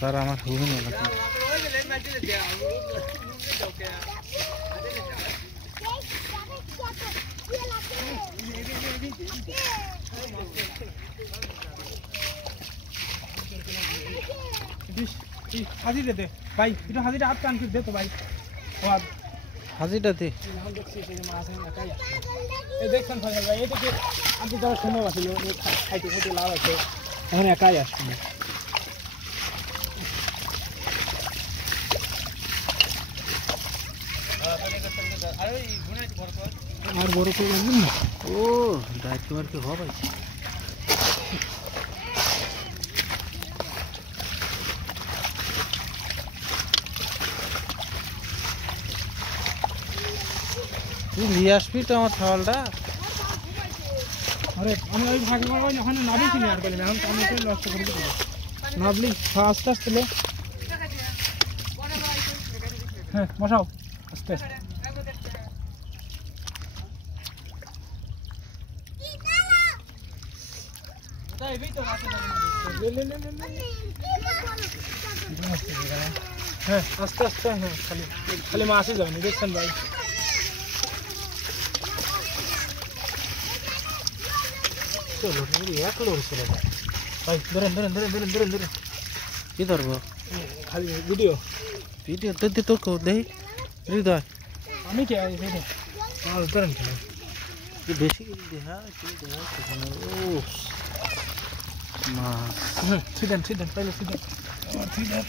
তার আমার হুবি না লাগছে হাজিরে দে ভাই এটা হাজিরে আপ টান দে তো ভাই হাজিটা দে এই দেখছেন ফয়সাল ভাই এটা কি আমি যারা সময় আছিল খাইতে খাইতে লাভ আছে এখন একাই আসছে আর বড় করে লাগবে না ও দায়িত্ব আর কি হবে তুই নিয়ে আসবি তো আমার ছাওয়ালটা আরে আমি ওই ভাগে মারবো ওখানে নাবি কিনে আর বলি এখন আমি তো নষ্ট করে দেবো নাবলি আস্তে আস্তে লে হ্যাঁ বসাও আস্তে আস্তে হ্যাঁ আস্তে আস্তে হ্যাঁ খালি খালি মাছই যাবে না দেখছেন ভাই চলো এক লোক চলে ভাই ধরেন ধরেন ধরেন ধরেন ধরেন ধরেন কি ধরবো খালি ভিডিও ভিডিও তো দে তোর দেই হৃদয় আমি কে ভিডিও মাছ ধরেন কেন কি বেশি করে দেখা কি দেখা সেখানে ও মাছ ছিদেন ছিদেন পাইলে ছিদেন ছিদেন